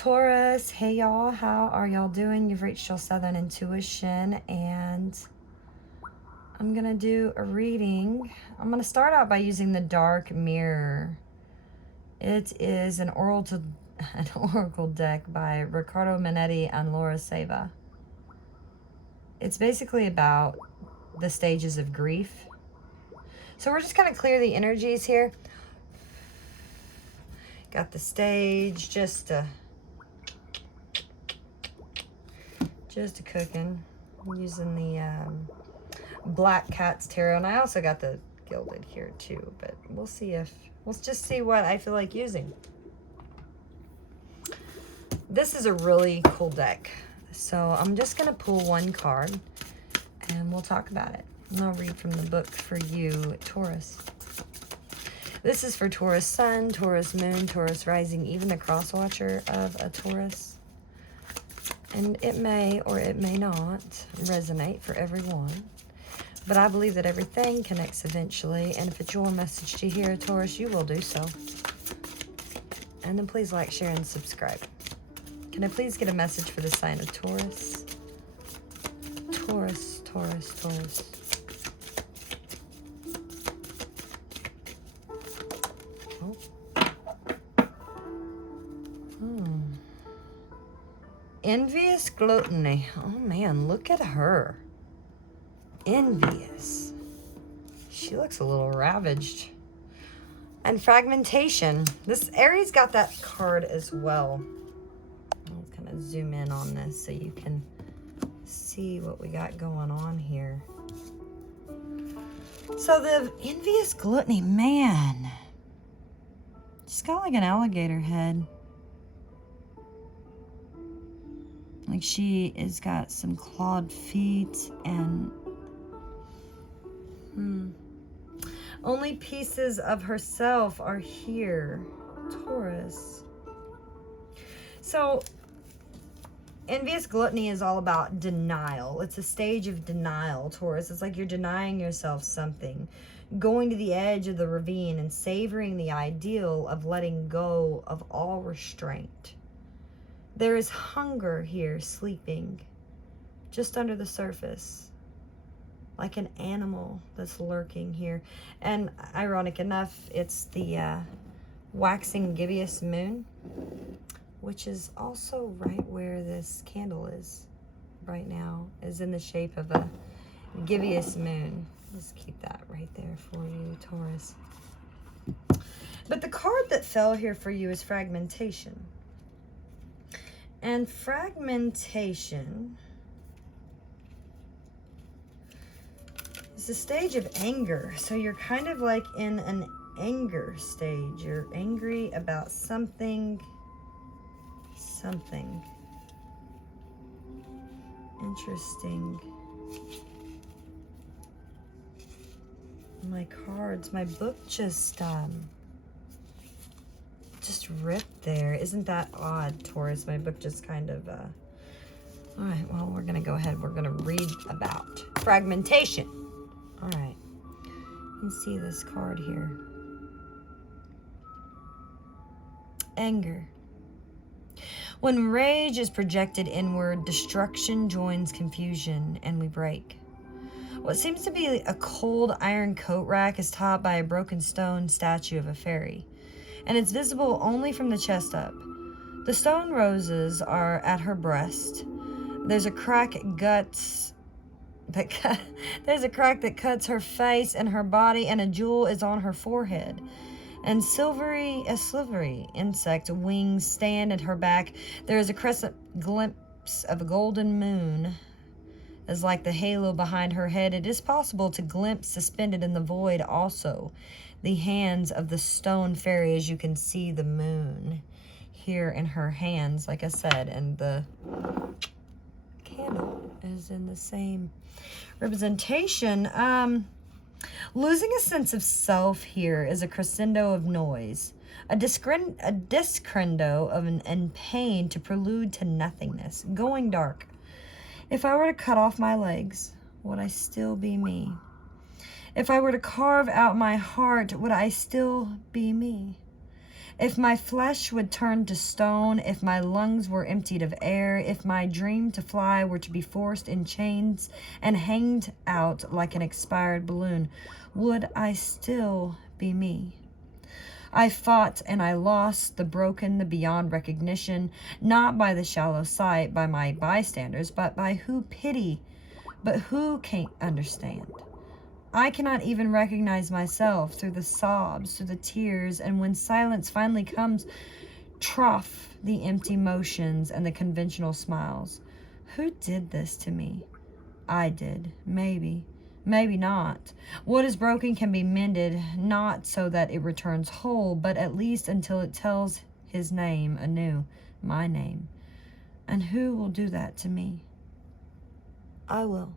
Taurus, hey y'all, how are y'all doing? You've reached your Southern Intuition, and I'm gonna do a reading. I'm gonna start out by using the Dark Mirror. It is an oracle deck by Riccardo Minetti and Laura Seva. It's basically about the stages of grief. So we're just gonna clear the energies here. Got the stage just a cooking. I'm using the Black Cat's Tarot, and I also got the Gilded here too, but we'll just see what I feel like using. This is a really cool deck, so I'm just gonna pull one card and we'll talk about it. And I'll read from the book for you, Taurus. This is for Taurus Sun, Taurus Moon, Taurus Rising, even the cross-watcher of a Taurus. And it may or it may not resonate for everyone. But I believe that everything connects eventually. And if it's your message to hear, Taurus, you will do so. And then please like, share, and subscribe. Can I please get a message for the sign of Taurus? Taurus, Taurus, Taurus. Oh. Envious gluttony. Oh man, look at her. Envious. She looks a little ravaged. And fragmentation. This Aries got that card as well. I'll kind of zoom in on this so you can see what we got going on here. So the envious gluttony, man. She's got like an alligator head. Like she has got some clawed feet and only pieces of herself are here, Taurus. So envious gluttony is all about denial. It's a stage of denial, Taurus. It's like you're denying yourself something, going to the edge of the ravine and savoring the ideal of letting go of all restraint. There is hunger here sleeping just under the surface, like an animal that's lurking here. And ironic enough, it's the waxing gibbous moon, which is also right where this candle is right now, is in the shape of a gibbous moon. Let's keep that right there for you, Taurus. But the card that fell here for you is fragmentation. And fragmentation is a stage of anger. So you're kind of like in an anger stage. You're angry about something. Interesting. My cards, my book just ripped there. Isn't that odd, Taurus? My book just kind of, all right, well, we're going to go ahead. We're going to read about fragmentation. All right. You can see this card here. Anger. When rage is projected inward, destruction joins confusion, and we break. What seems to be a cold iron coat rack is topped by a broken stone statue of a fairy, and it's visible only from the chest up. The stone roses are at her breast. There's a crack that cuts her face and her body, and a jewel is on her forehead. And silvery insect wings stand at her back. There is a crescent glimpse of a golden moon as like the halo behind her head. It is possible to glimpse suspended in the void also the hands of the stone fairy, as you can see the moon here in her hands, like I said, and the candle is in the same representation. Losing a sense of self here is a crescendo of noise, a discrescendo of and pain to prelude to nothingness, going dark. If I were to cut off my legs, would I still be me? If I were to carve out my heart, would I still be me? If my flesh would turn to stone, if my lungs were emptied of air, if my dream to fly were to be forced in chains and hanged out like an expired balloon, would I still be me? I fought and I lost, the broken, the beyond recognition, not by the shallow sight, by my bystanders, but by who pity, but who can't understand. I cannot even recognize myself through the sobs, through the tears, and when silence finally comes, trough the empty motions and the conventional smiles. Who did this to me? I did. Maybe. Maybe not. What is broken can be mended, not so that it returns whole, but at least until it tells his name anew, my name. And who will do that to me? I will.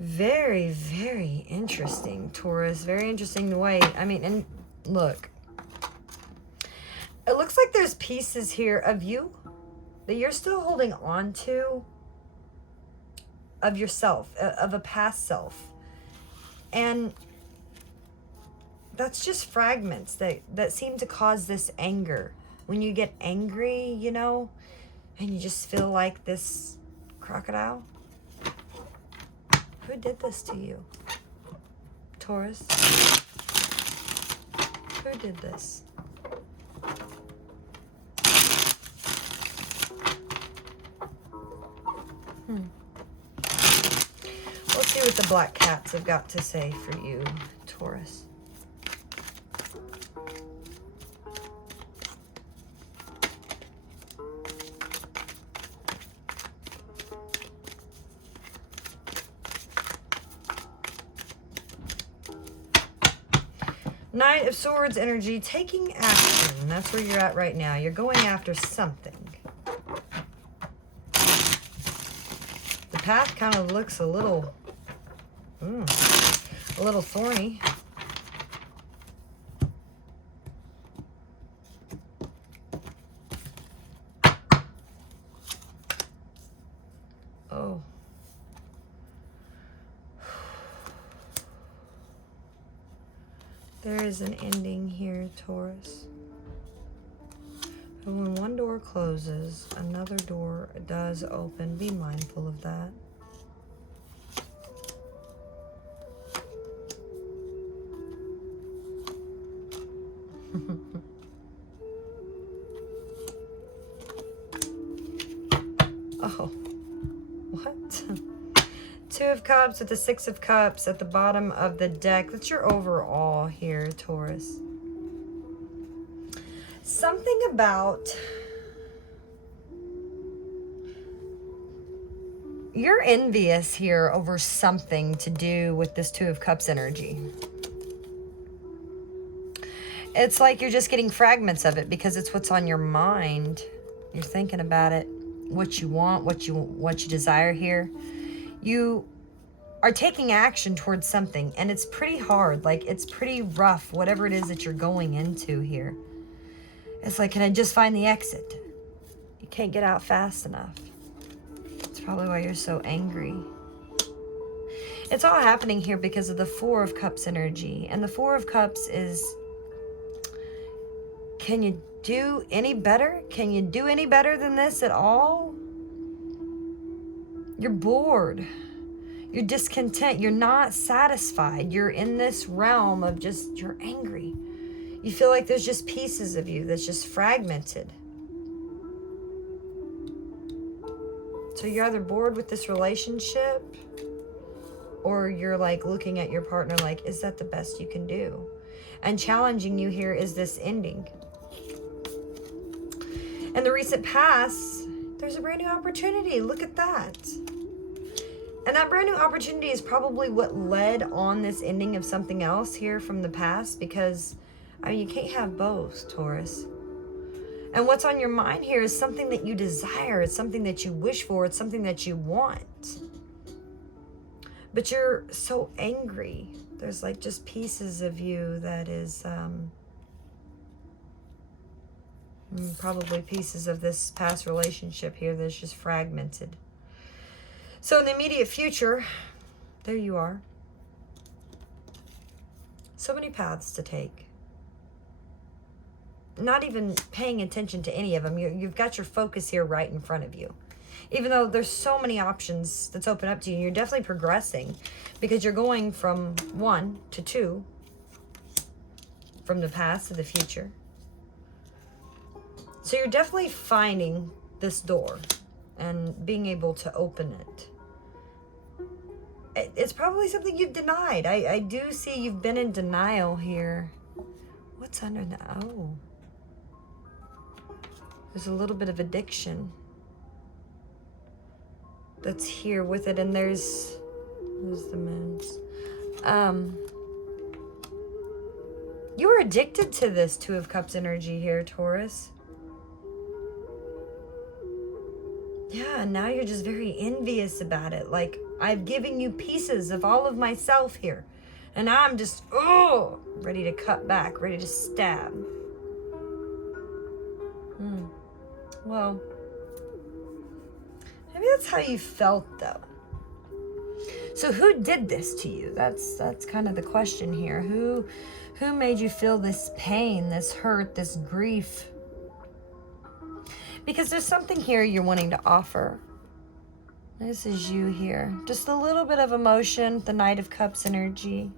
Very, very interesting, Taurus. Very interesting the way, I mean, and look, it looks like there's pieces here of you that you're still holding on to, of yourself, of a past self. And that's just fragments that seem to cause this anger. When you get angry, you know, and you just feel like this crocodile. Who did this to you, Taurus? Who did this? Let's see what the black cats have got to say for you, Taurus. Knight of Swords energy, taking action. That's where you're at right now. You're going after something. The path kind of looks a little thorny. Oh. There is an ending here, Taurus. But when one door closes, another door does open. Be mindful of that. Oh, what? Two of Cups with the Six of Cups at the bottom of the deck. That's your overall here, Taurus. Something about... You're envious here over something to do with this Two of Cups energy. It's like you're just getting fragments of it because it's what's on your mind. You're thinking about it, what you want, what you desire here. You are taking action towards something, and it's pretty hard. Like, it's pretty rough, whatever it is that you're going into here. It's like, can I just find the exit? You can't get out fast enough. It's probably why you're so angry. It's all happening here because of the Four of Cups energy. And the Four of Cups is, can you do any better? Can you do any better than this at all? You're bored. You're discontent. You're not satisfied. You're in this realm of just, you're angry. You feel like there's just pieces of you that's just fragmented. So you're either bored with this relationship, or you're like looking at your partner like, is that the best you can do? And challenging you here is this ending. In the recent past, there's a brand new opportunity. Look at that. And that brand new opportunity is probably what led on this ending of something else here from the past, because, I mean, you can't have both, Taurus. And what's on your mind here is something that you desire. It's something that you wish for. It's something that you want. But you're so angry. There's like just pieces of you that is probably pieces of this past relationship here that's just fragmented. So in the immediate future, there you are. So many paths to take. Not even paying attention to any of them. You've got your focus here right in front of you. Even though there's so many options that's open up to you, and you're definitely progressing because you're going from 1 to 2, from the past to the future. So you're definitely finding this door and being able to open it. It's probably something you've denied. I do see you've been in denial here. What's under the... Oh. There's a little bit of addiction that's here with it. And there's the moons. You were addicted to this Two of Cups energy here, Taurus. Yeah, and now you're just very envious about it. Like, I've given you pieces of all of myself here. And I'm just, ready to cut back, ready to stab. Well, maybe that's how you felt, though. So who did this to you? That's kind of the question here. Who made you feel this pain, this hurt, this grief? Because there's something here you're wanting to offer. This is you here. Just a little bit of emotion, the Knight of Cups energy.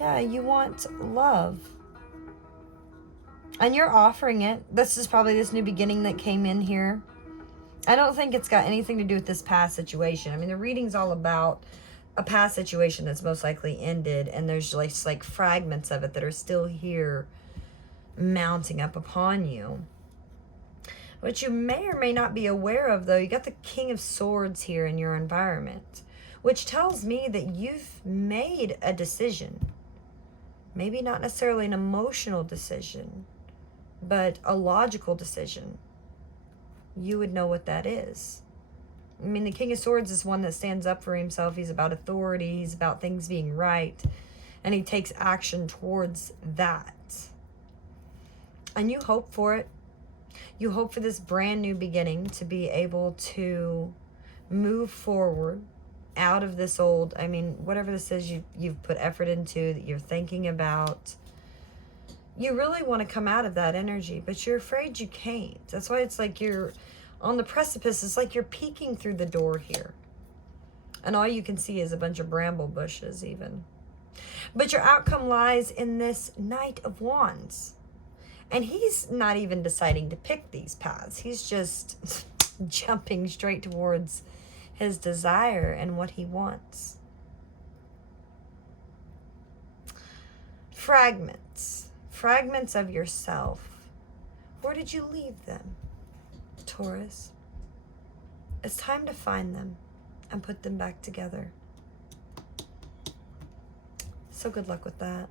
Yeah, you want love. And you're offering it. This is probably this new beginning that came in here. I don't think it's got anything to do with this past situation. I mean, the reading's all about a past situation that's most likely ended, and there's like fragments of it that are still here mounting up upon you. What you may or may not be aware of, though, you got the King of Swords here in your environment, which tells me that you've made a decision. Maybe not necessarily an emotional decision, but a logical decision. You would know what that is. I mean, the King of Swords is one that stands up for himself. He's about authority. He's about things being right. And he takes action towards that. And you hope for it. You hope for this brand new beginning to be able to move forward out of this old, I mean, whatever this is you've put effort into, that you're thinking about. You really want to come out of that energy, but you're afraid you can't. That's why it's like you're on the precipice. It's like you're peeking through the door here. And all you can see is a bunch of bramble bushes even. But your outcome lies in this Knight of Wands. And he's not even deciding to pick these paths. He's just jumping straight towards his desire and what he wants. Fragments. Fragments of yourself. Where did you leave them, Taurus? It's time to find them and put them back together. So good luck with that.